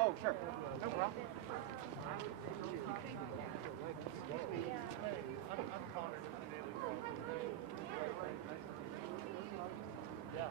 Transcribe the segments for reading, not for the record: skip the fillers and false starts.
Oh, sure. No problem. Yeah.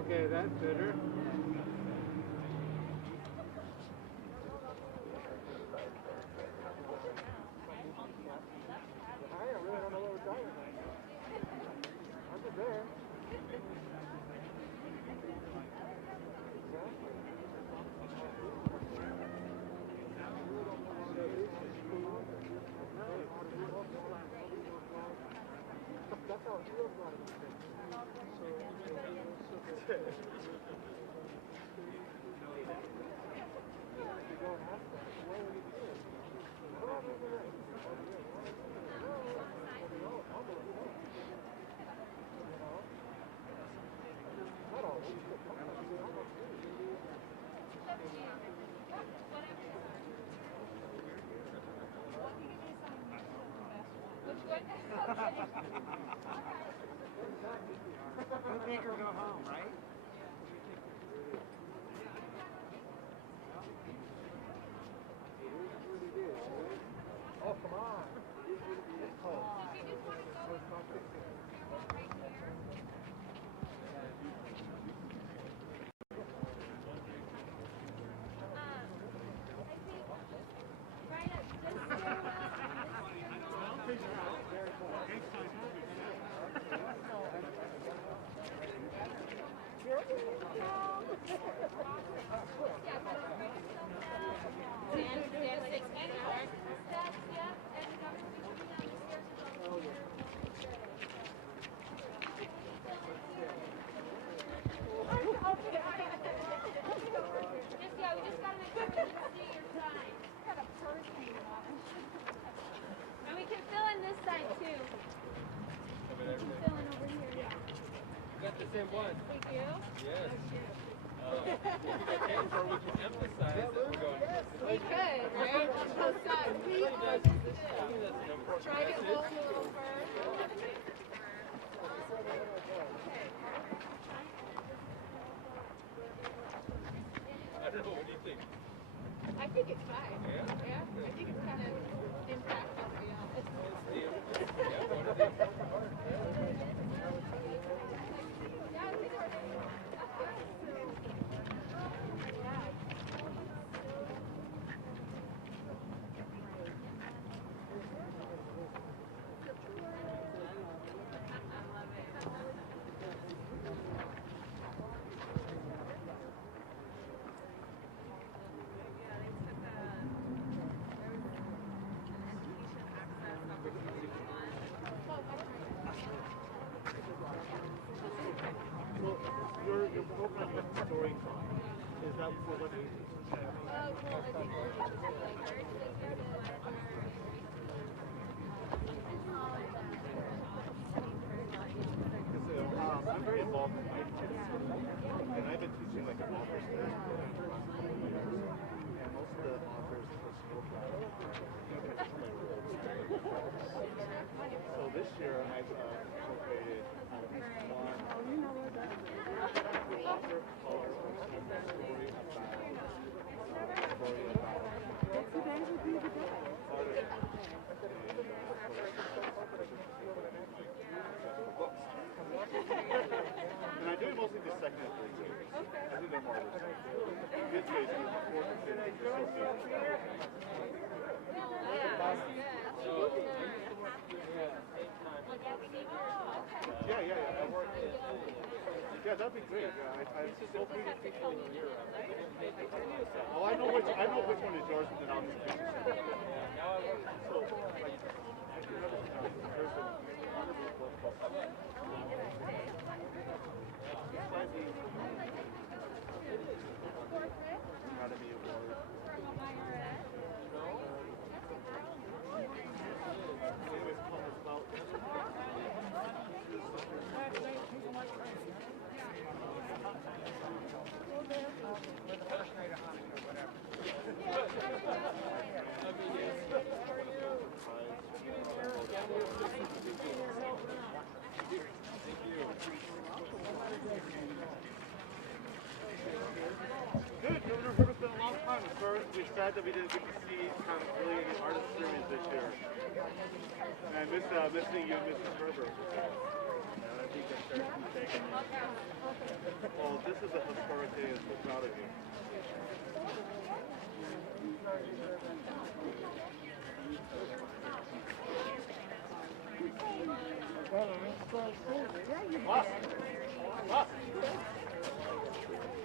Okay, that's better. We'll make her go home, right? Oh, come on. It's cold. And we can fill in this side too. We can fill in over here, yeah. You got the same one. We do? Yes. Oh, We could, right? Try to hold a little first. I don't know, what do you think? I think it's fine. Yeah? Yeah? I think it's kind of impactful, to be honest. Your program is story time. Is that for what you I'm very involved in my kids, and I've been teaching like an author's there for the last couple of years, and most of the authors for school class, so this year I've incorporated one author of color who told a story about and I do it mostly the second and third grade. I think they're more original. Fifth grade, fourth and fifth grade, they're so good. Yeah. Yeah, that'd be great. Yeah, I'm so pleased. Oh, I know which one is yours, and then I'll just pick it. So, like, there's a wonderful book called Academy Award. Good, Governor Herbert, it's been a long time. We're sad that we didn't get to see kind of really any art experience this year. And I miss missing you and Mrs. Herbert. And I think that's fair to say. Well, this is a historic day. I'm so proud of you.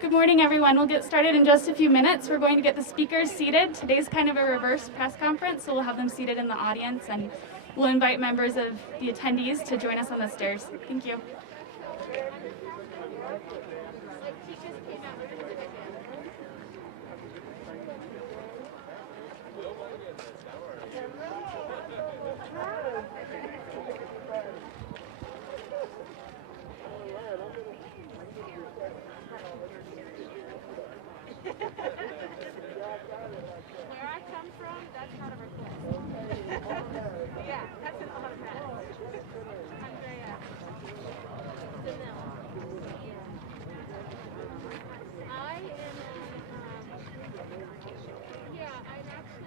Good morning, everyone. We'll get started in just a few minutes. We're going to get the speakers seated. Today's kind of a reverse press conference, so we'll have them seated in the audience, and we'll invite members of the attendees to join us on the stairs. Thank you. Where I come from, that's not a request. Yeah, that's an automatic. Andrea. I am I'm actually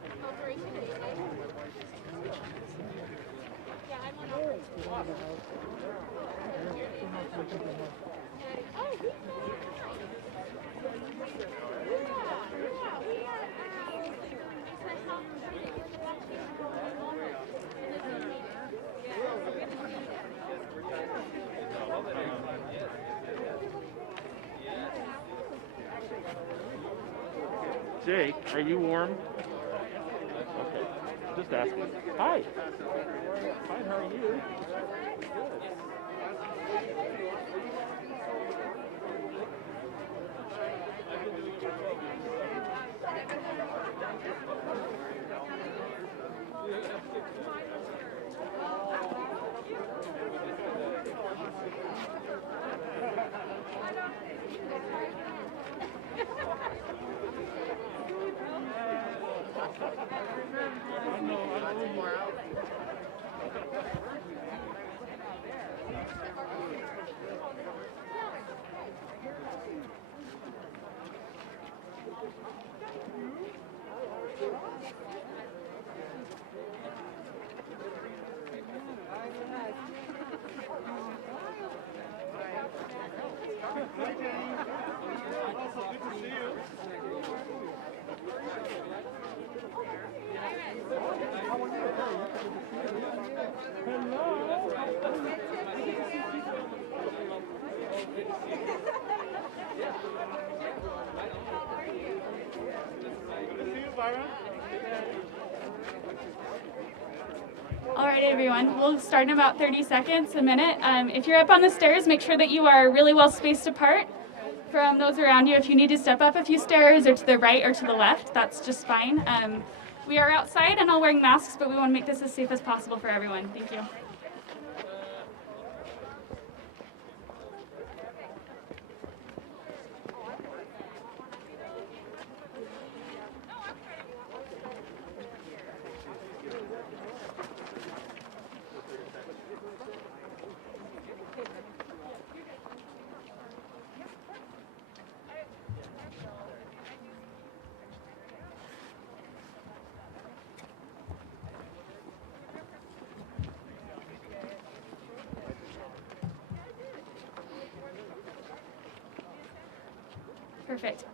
on Operation Gateway. Yeah, I'm on Operation Jake, are you warm? Okay, just asking. Hi. Fine, how are you? Good. Hi, Jane. Also, good to see you. Good to see you, Byron. All right, everyone. We'll start in about 30 seconds, a minute. If you're up on the stairs, make sure that you are really well spaced apart from those around you. If you need to step up a few stairs or to the right or to the left, that's just fine. We are outside and all wearing masks, but we want to make this as safe as possible for everyone. Thank you. Perfect.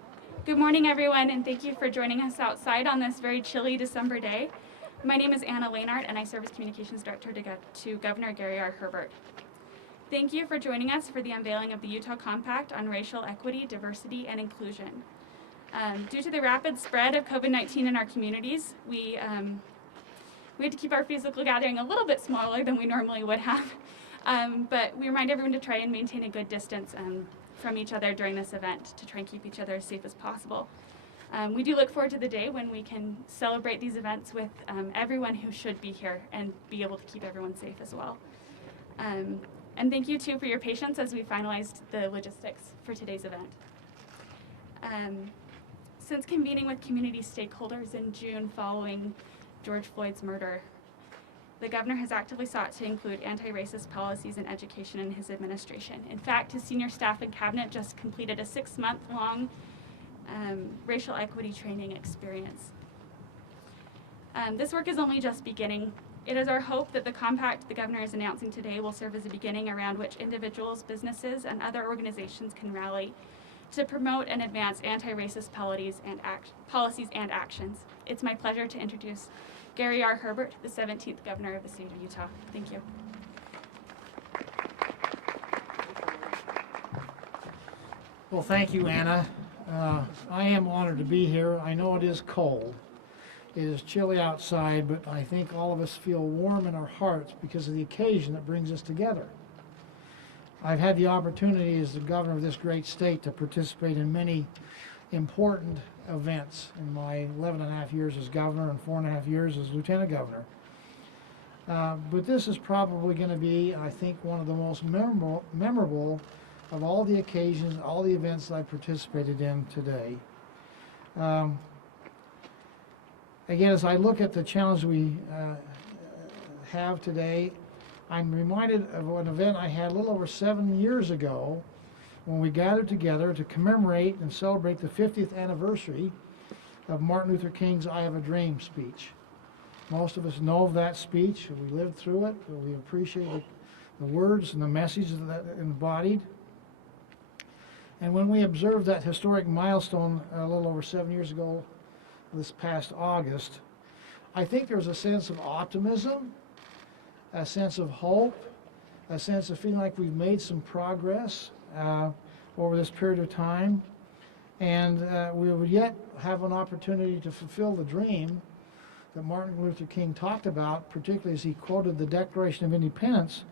Good morning, everyone, and thank you for joining us outside on this very chilly December day. My name is Anna Lainart, and I serve as Communications Director to Governor Gary R. Herbert. Thank you for joining us for the unveiling of the Utah Compact on Racial Equity, Diversity, and Inclusion. Due to the rapid spread of COVID-19 in our communities, we had to keep our physical gathering a little bit smaller than we normally would have, but we remind everyone to try and maintain a good distance from each other during this event to try and keep each other as safe as possible. We do look forward to the day when we can celebrate these events with everyone who should be here and be able to keep everyone safe as well. And thank you too for your patience as we finalized the logistics for today's event. Since convening with community stakeholders in June following George Floyd's murder, the governor has actively sought to include anti-racist policies in education in his administration. In fact, his senior staff and cabinet just completed a 6-month-long racial equity training experience. This work is only just beginning. It is our hope that the compact the governor is announcing today will serve as a beginning around which individuals, businesses, and other organizations can rally to promote and advance anti-racist policies and actions. It's my pleasure to introduce Gary R. Herbert, the 17th governor of the state of Utah. Thank you. Well, thank you, Anna. I am honored to be here. I know it is cold. It is chilly outside, but I think all of us feel warm in our hearts because of the occasion that brings us together. I've had the opportunity as the governor of this great state to participate in many important events in my 11.5 years as governor and 4.5 years as lieutenant governor. But this is probably going to be, I think, one of the most memorable of all the occasions, all the events that I've participated in today. Again, as I look at the challenge we have today, I'm reminded of an event I had a little over 7 years ago when we gathered together to commemorate and celebrate the 50th anniversary of Martin Luther King's I Have a Dream speech. Most of us know of that speech. We lived through it. We appreciate the words and the message that it embodied. And when we observed that historic milestone a little over 7 years ago, this past August, I think there was a sense of optimism, a sense of hope, a sense of feeling like we've made some progress over this period of time, and we would yet have an opportunity to fulfill the dream that Martin Luther King talked about, particularly as he quoted the Declaration of Independence,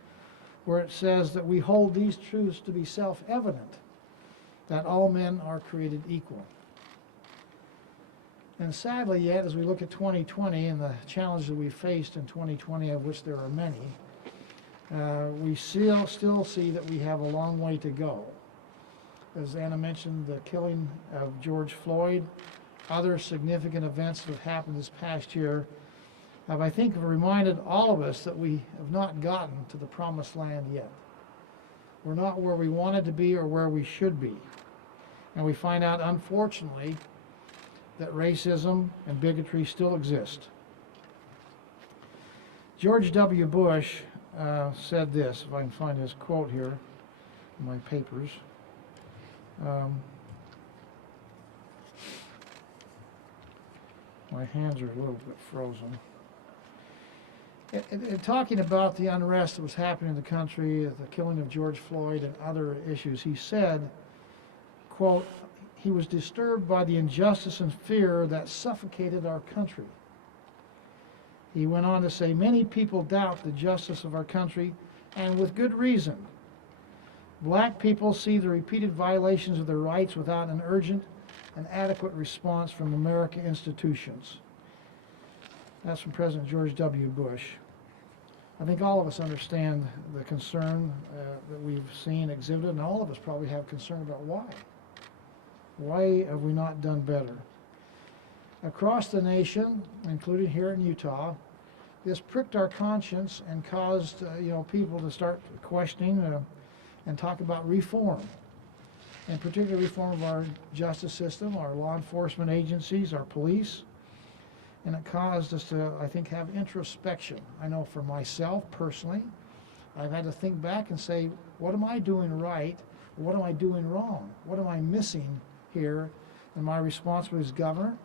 where it says that we hold these truths to be self-evident, that all men are created equal. And sadly yet, as we look at 2020 and the challenges that we faced in 2020, of which there are many, we still see that we have a long way to go. As Anna mentioned, the killing of George Floyd, other significant events that have happened this past year, I think have reminded all of us that we have not gotten to the promised land yet. We're not where we wanted to be or where we should be. And we find out, unfortunately, that racism and bigotry still exist. George W. Bush said this, if I can find his quote here in my papers. My hands are a little bit frozen. In talking about the unrest that was happening in the country, the killing of George Floyd and other issues, he said, quote, he was disturbed by the injustice and fear that suffocated our country. He went on to say, many people doubt the justice of our country, and with good reason. Black people see the repeated violations of their rights without an urgent and adequate response from American institutions. That's from President George W. Bush. I think all of us understand the concern that we've seen exhibited, and all of us probably have concern about why. Why have we not done better? Across the nation, including here in Utah, this pricked our conscience and caused people to start questioning and talk about reform, and particularly reform of our justice system, our law enforcement agencies, our police. And it caused us to, I think, have introspection. I know for myself personally, I've had to think back and say, what am I doing right? What am I doing wrong? What am I missing here in my responsibility as governor,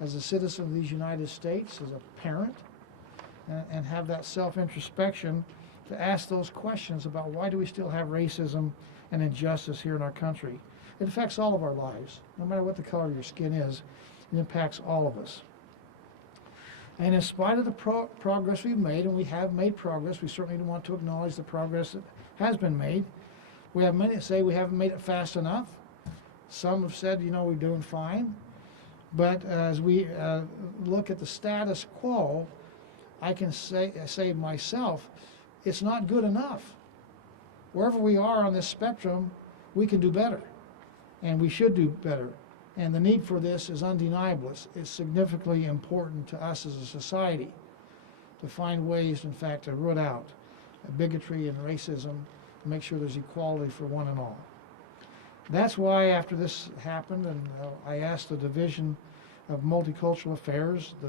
as a citizen of these United States, as a parent, and have that self-introspection to ask those questions about why do we still have racism and injustice here in our country. It affects all of our lives. No matter what the color of your skin is, it impacts all of us. And in spite of the progress we've made, and we have made progress, we certainly want to acknowledge the progress that has been made. We have many that say we haven't made it fast enough. Some have said, we're doing fine. But as we look at the status quo, I can say myself, it's not good enough. Wherever we are on this spectrum, we can do better, and we should do better. And the need for this is undeniable. It's significantly important to us as a society to find ways, in fact, to root out bigotry and racism, and make sure there's equality for one and all. That's why after this happened, and I asked the Division of Multicultural Affairs, the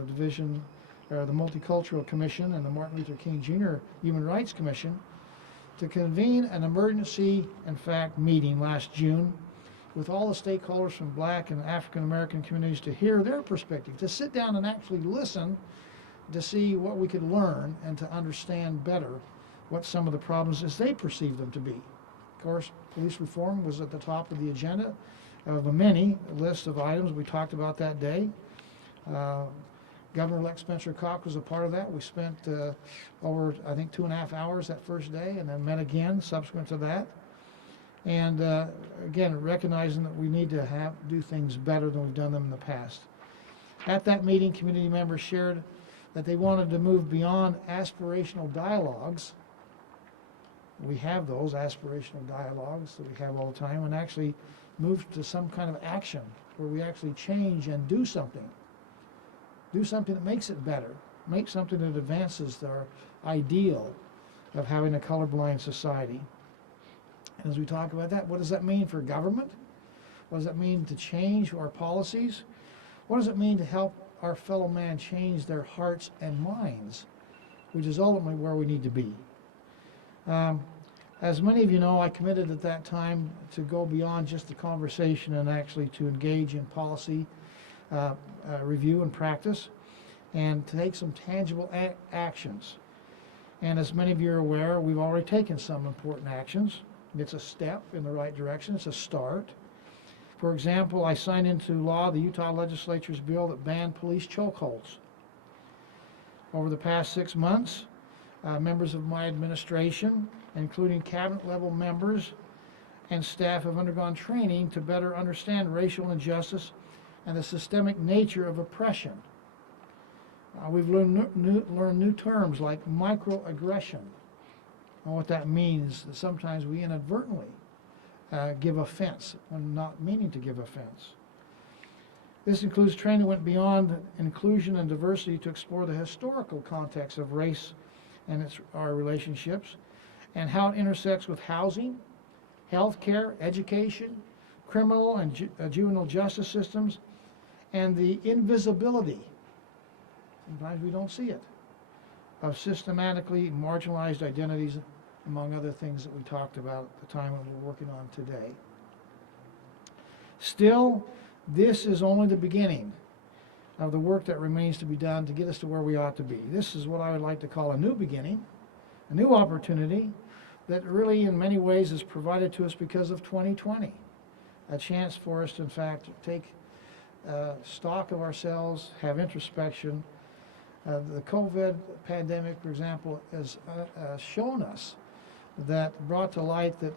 Multicultural Commission, and the Martin Luther King Jr. Human Rights Commission to convene an emergency, in fact, meeting last June with all the stakeholders from Black and African American communities to hear their perspective, to sit down and actually listen to see what we could learn and to understand better what some of the problems as they perceive them to be. Of course, police reform was at the top of the agenda of a many list of items we talked about that day. Governor-elect Spencer Cox was a part of that. We spent over, I think, 2.5 hours that first day, and then met again subsequent to that. And again, recognizing that we need to do things better than we've done them in the past. At that meeting, community members shared that they wanted to move beyond aspirational dialogues. We have those aspirational dialogues that we have all the time, and actually move to some kind of action where we actually change and do something. Do something that makes it better. Make something that advances our ideal of having a colorblind society. And as we talk about that, what does that mean for government? What does that mean to change our policies? What does it mean to help our fellow man change their hearts and minds, which is ultimately where we need to be. As many of you know, I committed at that time to go beyond just the conversation and actually to engage in policy review and practice, and to take some tangible actions. And as many of you are aware, we've already taken some important actions. It's a step in the right direction. It's a start. For example, I signed into law the Utah legislature's bill that banned police chokeholds. Over the past 6 months, members of my administration, including cabinet-level members and staff, have undergone training to better understand racial injustice and the systemic nature of oppression. We've learned new terms like microaggression, and what that means, that sometimes we inadvertently give offense when not meaning to give offense. This includes training that went beyond inclusion and diversity to explore the historical context of race and our relationships, and how it intersects with housing, healthcare, education, criminal and juvenile justice systems, and the invisibility, sometimes we don't see it, of systematically marginalized identities, among other things that we talked about at the time when we were working on today. Still, this is only the beginning of the work that remains to be done to get us to where we ought to be. This is what I would like to call a new beginning, a new opportunity that really in many ways is provided to us because of 2020. A chance for us to in fact take stock of ourselves, have introspection. The COVID pandemic, for example, has shown us that, brought to light that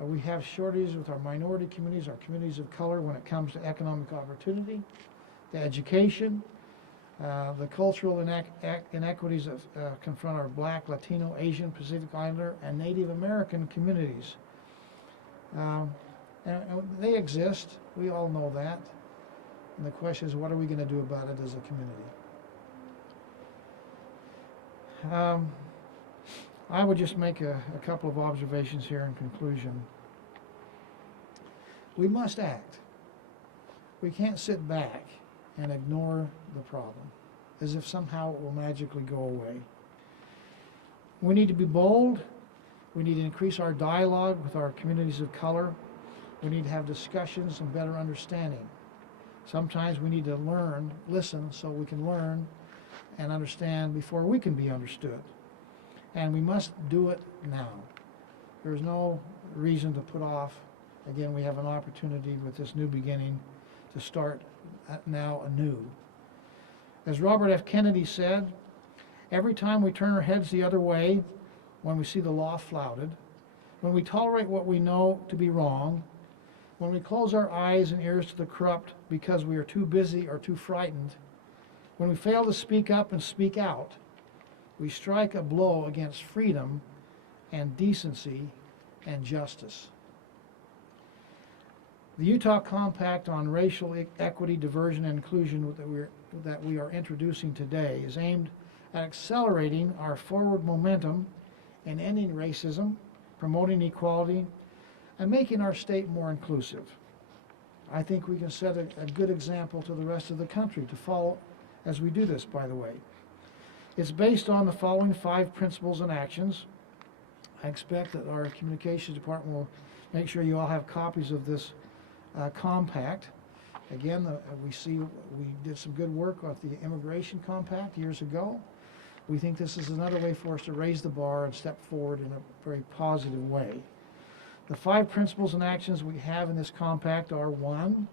we have shortages with our minority communities, our communities of color when it comes to economic opportunity, to education, the cultural inequities that confront our Black, Latino, Asian, Pacific Islander, and Native American communities. And they exist. We all know that. And the question is, what are we going to do about it as a community? I would just make a couple of observations here in conclusion. We must act. We can't sit back and ignore the problem as if somehow it will magically go away. We need to be bold. We need to increase our dialogue with our communities of color. We need to have discussions and better understanding. Sometimes we need to listen so we can learn and understand before we can be understood. And we must do it now. There's no reason to put off. Again, we have an opportunity with this new beginning to start now anew. As Robert F. Kennedy said, every time we turn our heads the other way, when we see the law flouted, when we tolerate what we know to be wrong, when we close our eyes and ears to the corrupt because we are too busy or too frightened, when we fail to speak up and speak out, we strike a blow against freedom and decency and justice. The Utah Compact on Racial Equity, Diversion, and Inclusion that we are introducing today is aimed at accelerating our forward momentum in ending racism, promoting equality, and making our state more inclusive. I think we can set a good example to the rest of the country to follow as we do this, by the way. It's based on the following 5 principles and actions. I expect that our communications department will make sure you all have copies of this compact. Again, we did some good work with the Immigration Compact years ago. We think this is another way for us to raise the bar and step forward in a very positive way. The 5 principles and actions we have in this compact are: 1,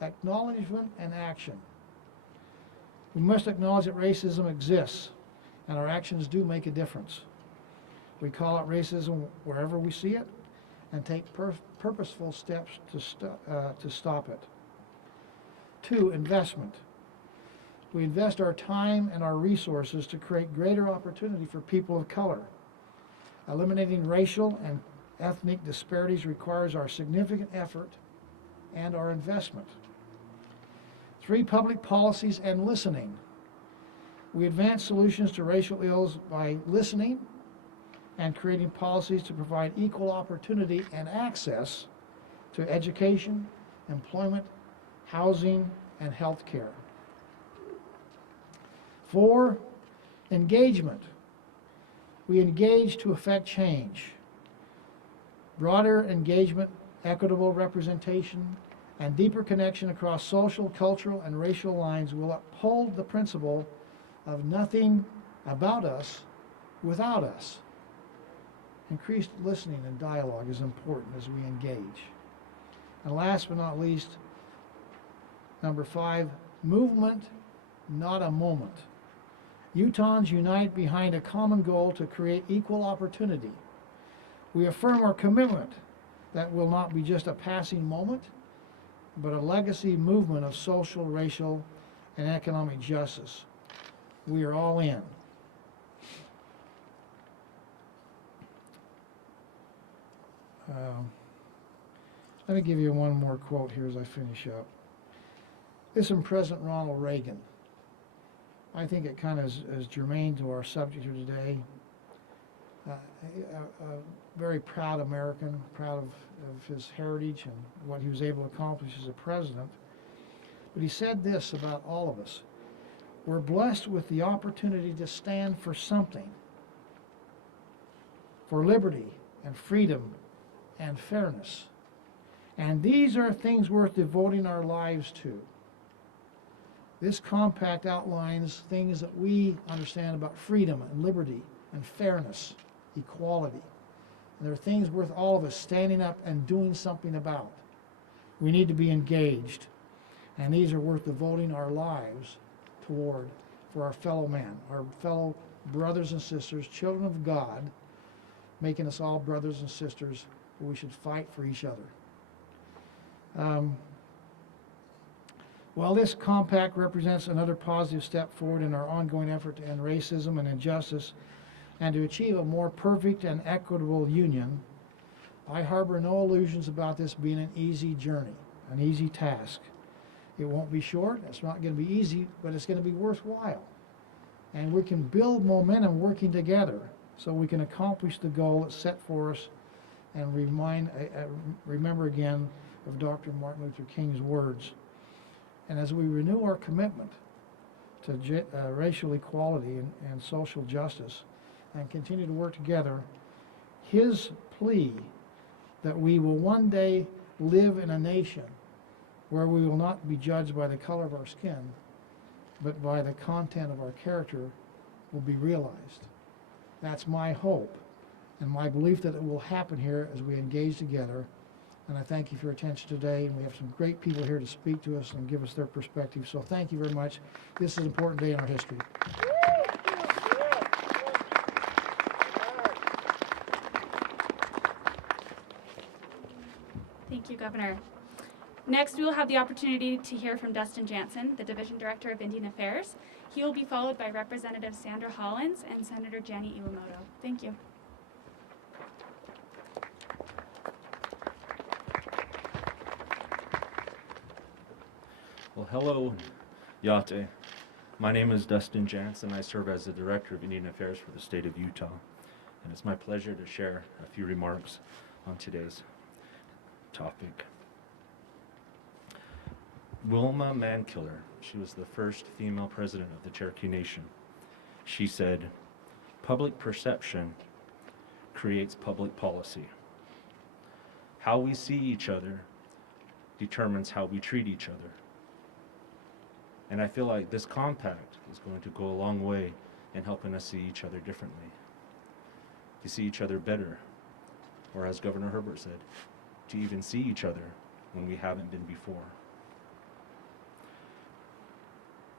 acknowledgement and action. We must acknowledge that racism exists, and our actions do make a difference. We call out racism wherever we see it and take purposeful steps to stop it. 2, investment. We invest our time and our resources to create greater opportunity for people of color. Eliminating racial and ethnic disparities requires our significant effort and our investment. 3, public policies and listening. We advance solutions to racial ills by listening and creating policies to provide equal opportunity and access to education, employment, housing, and health care. 4, engagement. We engage to effect change. Broader engagement, equitable representation, and deeper connection across social, cultural, and racial lines will uphold the principle of nothing about us without us. Increased listening and dialogue is important as we engage. And last but not least, number 5, movement, not a moment. Utahns unite behind a common goal to create equal opportunity. We affirm our commitment that will not be just a passing moment, but a legacy movement of social, racial, and economic justice. We are all in. Let me give you one more quote here as I finish up. This is from President Ronald Reagan. I think it kind of is germane to our subject here today. A very proud American, proud of his heritage and what he was able to accomplish as a president. But he said this about all of us: we're blessed with the opportunity to stand for something, for liberty and freedom and fairness. And these are things worth devoting our lives to. This compact outlines things that we understand about freedom and liberty and fairness, equality. And there are things worth all of us standing up and doing something about. We need to be engaged. And these are worth devoting our lives toward for our fellow men, our fellow brothers and sisters, children of God, making us all brothers and sisters. We should fight for each other. While this compact represents another positive step forward in our ongoing effort to end racism and injustice and to achieve a more perfect and equitable union, I harbor no illusions about this being an easy journey, an easy task. It won't be short, it's not going to be easy, but it's going to be worthwhile. And we can build momentum working together so we can accomplish the goal that's set for us and remember again of Dr. Martin Luther King's words. And as we renew our commitment to racial equality and social justice and continue to work together, his plea that we will one day live in a nation where we will not be judged by the color of our skin, but by the content of our character will be realized. That's my hope and my belief that it will happen here as we engage together. And I thank you for your attention today. And we have some great people here to speak to us and give us their perspective. So thank you very much. This is an important day in our history. Thank you, Governor. Next, we will have the opportunity to hear from Dustin Jansen, the Division Director of Indian Affairs. He will be followed by Representative Sandra Hollins and Senator Jani Iwamoto. Thank you. Well, hello, Yate. My name is Dustin Jansen. I serve as the Director of Indian Affairs for the state of Utah. And it's my pleasure to share a few remarks on today's topic. Wilma Mankiller, she was the first female president of the Cherokee Nation. She said, "Public perception creates public policy. How we see each other determines how we treat each other." And I feel like this compact is going to go a long way in helping us see each other differently, to see each other better, or as Governor Herbert said, to even see each other when we haven't been before.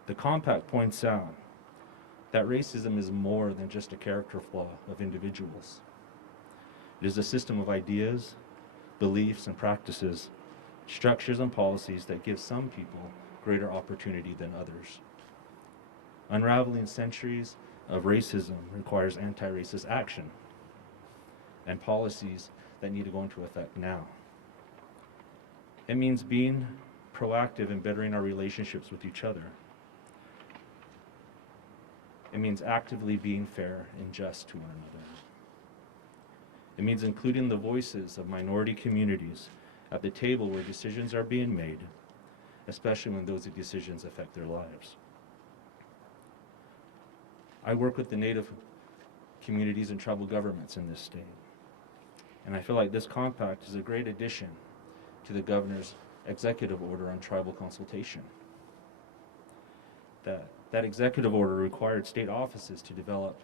The compact points out that racism is more than just a character flaw of individuals. It is a system of ideas, beliefs, and practices, structures and policies that give some people greater opportunity than others. Unraveling centuries of racism requires anti-racist action and policies that need to go into effect now. It means being proactive in bettering our relationships with each other. It means actively being fair and just to one another. It means including the voices of minority communities at the table where decisions are being made, especially when those decisions affect their lives. I work with the Native communities and tribal governments in this state, and I feel like this compact is a great addition to the governor's executive order on tribal consultation. That executive order required state offices to develop